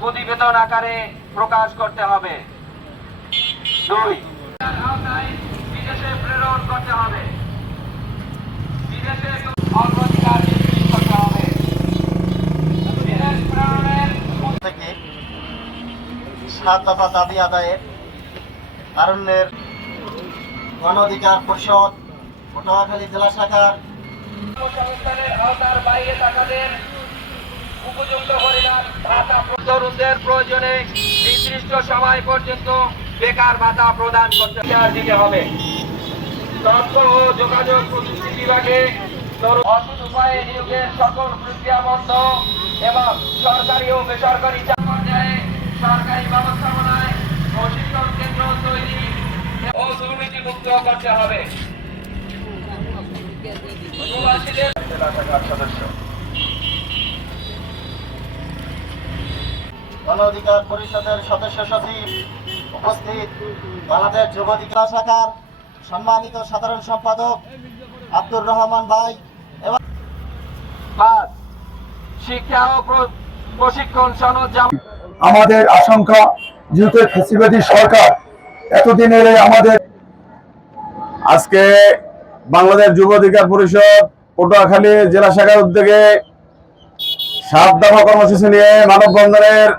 প্রতিবেদন আকারে প্রকাশ করতে হবে। 2, বিদেশে প্রেরণ করতে হবে। বিদেশে অগ্রাধিকার নিশ্চিত করতে হবে। বিদেশ প্রেরণের থেকে 7 দফা দাবি আদায়ের তারুণ্যের গণ অধিকার পরিষদ পটুয়াখালী জেলা শাখার সংস্থানের আওতার বাইরে থাকাদের উপযুক্ত পরিমাণ ভাতা তরুণদের প্রয়োজনে নির্দিষ্ট সময় পর্যন্ত বেকার ভাতা প্রদান করতে দিতে হবে। তথ্য ও যোগাযোগ প্রযুক্তি বিভাগে অসৎ উপায়ে নিয়োগের সকল প্রক্রিয়া বন্ধ এবং সরকারি ও বেসরকারি পর্যায়ে সরকারি ব্যবস্থাপনায় প্রশিক্ষণ কেন্দ্র তৈরি ও দুর্নীতিমুক্ত করতে হবে। প্রবাসীদের জেলা শাখার সদস্য গণ অধিকার পরিষদের সদস্য সচিব উপস্থিত বাংলাদেশ যুব অধিকার শাখার সম্মানিত সাধারণ সম্পাদক আব্দুর রহমান ভাই এবং শিক্ষা ও প্রশিক্ষণ সনদ আমাদের আশঙ্কা যেহেতু ফ্যাসিবাদী সরকার এতদিনের আমাদের আজকে বাংলাদেশ যুব অধিকার পরিষদ পটুয়াখালী জেলা শাখার উদ্যোগে 7 দফা কর্মসূচি নিয়ে মানববন্ধনের